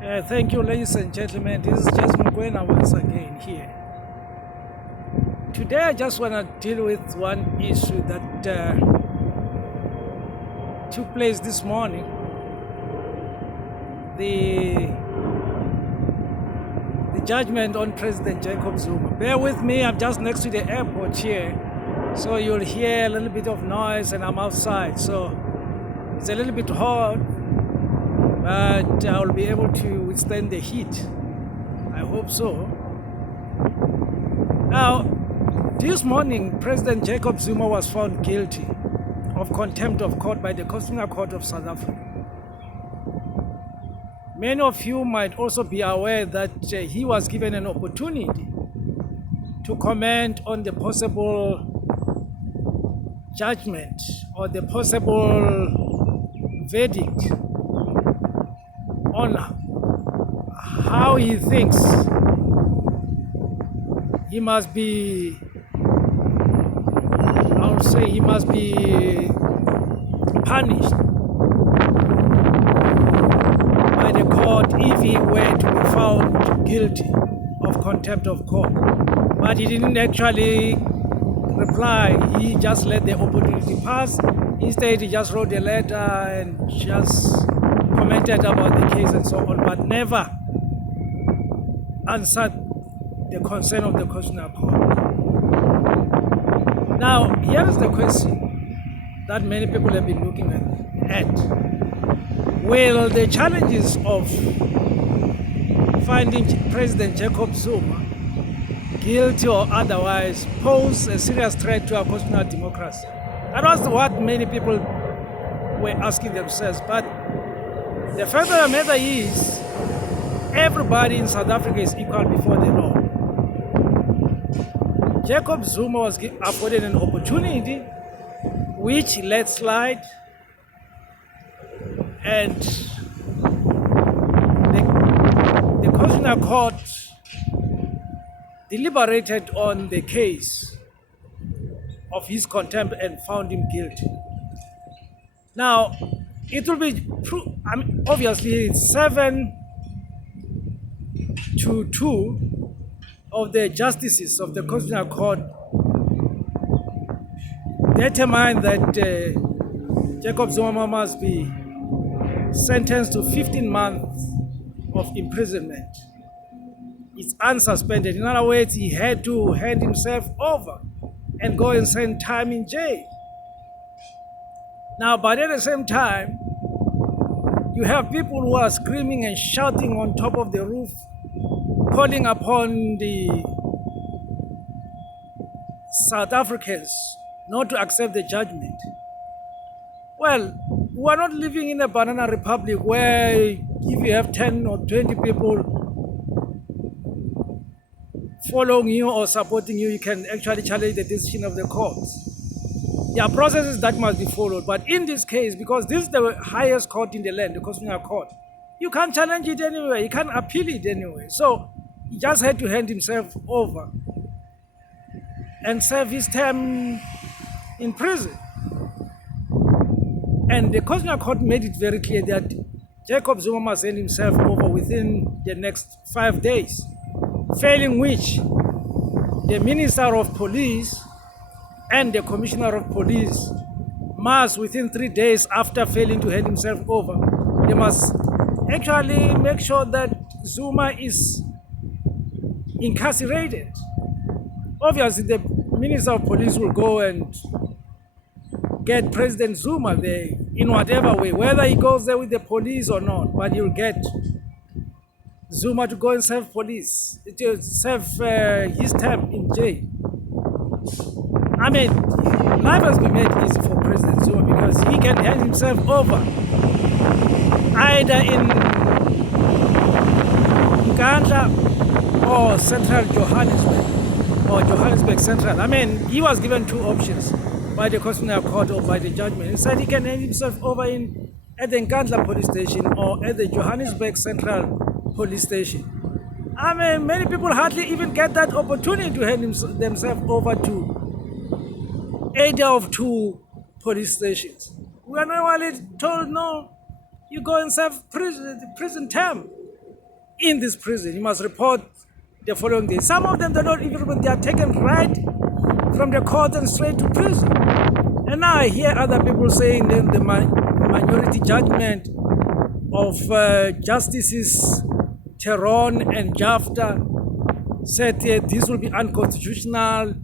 Thank you, ladies and gentlemen. This is just Mugwena once again here. Today, I just want to deal with one issue that took place this morning. The judgment on President Jacob Zuma. Bear with me, I'm just next to the airport here, so you'll hear a little bit of noise, and I'm outside, so it's a little bit hot, but I'll be able to withstand the heat. I hope so. Now, this morning, President Jacob Zuma was found guilty of contempt of court by the Constitutional Court of South Africa. Many of you might also be aware that he was given an opportunity to comment on the possible judgment or the possible verdict on how he thinks he must be, I would say he must be punished by the court if he were to be found guilty of contempt of court. But he didn't actually reply. He just let the opportunity pass. Instead, he just wrote a letter and just commented about the case and so on, but never answered the concern of the Constitutional Court. Now, here is the question that many people have been looking at. Will the challenges of finding President Jacob Zuma guilty or otherwise pose a serious threat to our constitutional democracy? That was what many people were asking themselves. But the fact of the matter is, everybody in South Africa is equal before the law. Jacob Zuma was afforded an opportunity which let slide, and the Constitutional Court deliberated on the case of his contempt and found him guilty. Now, it will be true. I mean, obviously, it's 7-2 of the justices of the Constitutional Court determined that Jacob Zuma must be sentenced to 15 months of imprisonment. It's unsuspended. In other words, he had to hand himself over and go and spend time in jail. Now, but at the same time, you have people who are screaming and shouting on top of the roof, calling upon the South Africans not to accept the judgment. Well, we are not living in a banana republic where if you have 10 or 20 people following you or supporting you, you can actually challenge the decision of the courts. There are processes that must be followed. But in this case, because this is the highest court in the land, the Constitutional Court, you can't challenge it anyway. You can't appeal it anyway. So he just had to hand himself over and serve his term in prison. And the Constitutional Court made it very clear that Jacob Zuma must hand himself over within the next 5 days, failing which the Minister of Police and the Commissioner of Police must, within 3 days after failing to hand himself over, they must actually make sure that Zuma is incarcerated. Obviously, the Minister of Police will go and get President Zuma there in whatever way, whether he goes there with the police or not, but he'll get Zuma to go and serve his term in jail. I mean, life has been made easy for President Zuma because he can hand himself over either in Uganda or Central Johannesburg or Johannesburg Central. I mean, he was given two options by the Constitutional Court or by the judgment. He said he can hand himself over at the Nkandla police station or at the Johannesburg Central police station. I mean, many people hardly even get that opportunity to hand themselves over to either of two police stations. We are normally told, no, you go and serve prison term in this prison. You must report the following day. Some of them, they don't even report. They are taken right from the court and straight to prison. And now I hear other people saying that the minority judgment of Justices Teron and Jafta said this will be unconstitutional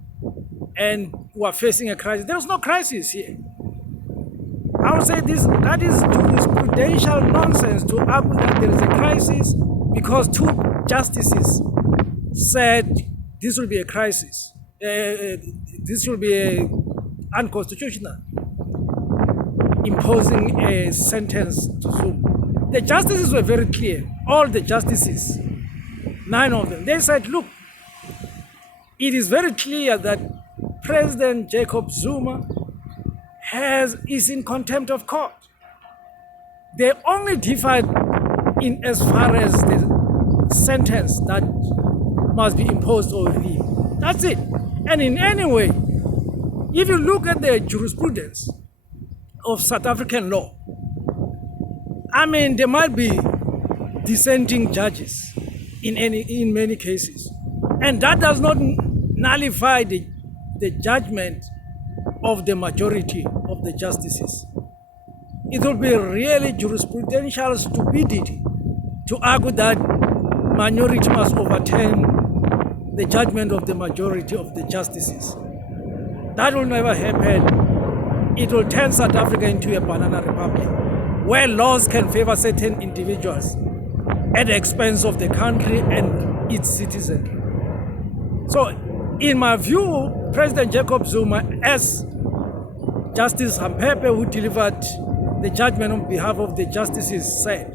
and we are facing a crisis. There is no crisis here. I would say that is jurisprudential nonsense to argue that there is a crisis because two justices said this will be a crisis. This will be unconstitutional, imposing a sentence to Zuma. The justices were very clear. All the justices, 9 of them, they said, look, it is very clear that President Jacob Zuma is in contempt of court. They only differed in as far as the sentence that must be imposed over him. That's it. And in any way, if you look at the jurisprudence of South African law, I mean, there might be dissenting judges in many cases. And that does not nullify the judgment of the majority of the justices. It will be really jurisprudential stupidity to argue that minority must overturn the judgment of the majority of the justices. That will never happen. It will turn South Africa into a banana republic where laws can favor certain individuals at the expense of the country and its citizenry. So, in my view, President Jacob Zuma, as Justice Hampepe, who delivered the judgment on behalf of the justices, said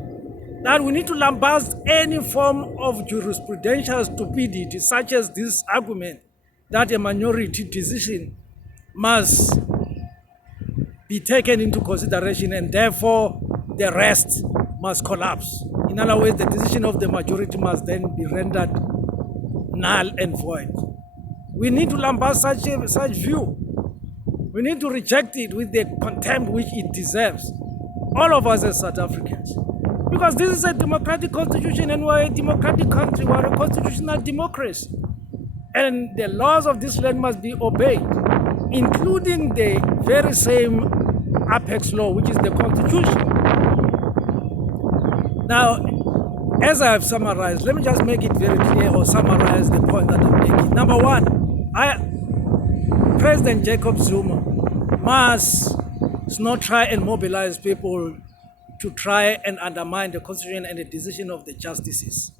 that we need to lambast any form of jurisprudential stupidity, such as this argument that a minority decision must be taken into consideration and therefore the rest must collapse. In other words, the decision of the majority must then be rendered null and void. We need to lambast such view. We need to reject it with the contempt which it deserves, all of us as South Africans. Because this is a democratic constitution and we're a democratic country, we're a constitutional democracy. And the laws of this land must be obeyed, including the very same apex law, which is the Constitution. Now, as I have summarized, let me just make it very clear or summarize the point that I'm making. Number one, President Jacob Zuma must not try and mobilize people to try and undermine the Constitution and the decision of the justices.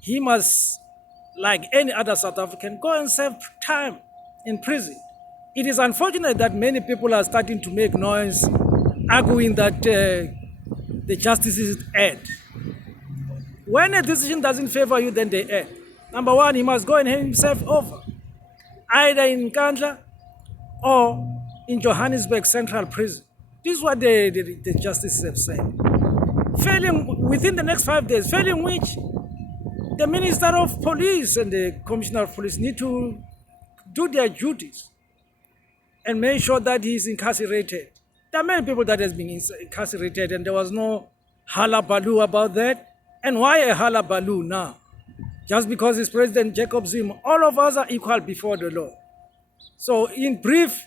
He must, like any other South African, go and serve time in prison. It is unfortunate that many people are starting to make noise, arguing that the justices erred. When a decision doesn't favor you, then they err. Number one, he must go and hand himself over, either in Nkandla or in Johannesburg Central Prison. This is what the justices have said. Failing within the next 5 days, failing which the Minister of Police and the Commissioner of Police need to do their duties and make sure that he is incarcerated. There are many people that has been incarcerated and there was no hullabaloo about that. And why a hullabaloo now? Just because it's President Jacob Zuma. All of us are equal before the law. So in brief,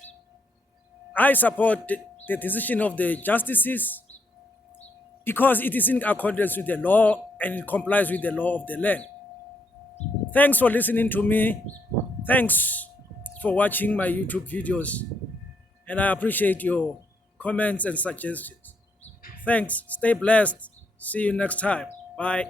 I support the decision of the justices because it is in accordance with the law and it complies with the law of the land. Thanks for listening to me. Thanks for watching my YouTube videos. And I appreciate your comments and suggestions. Thanks. Stay blessed. See you next time. Bye.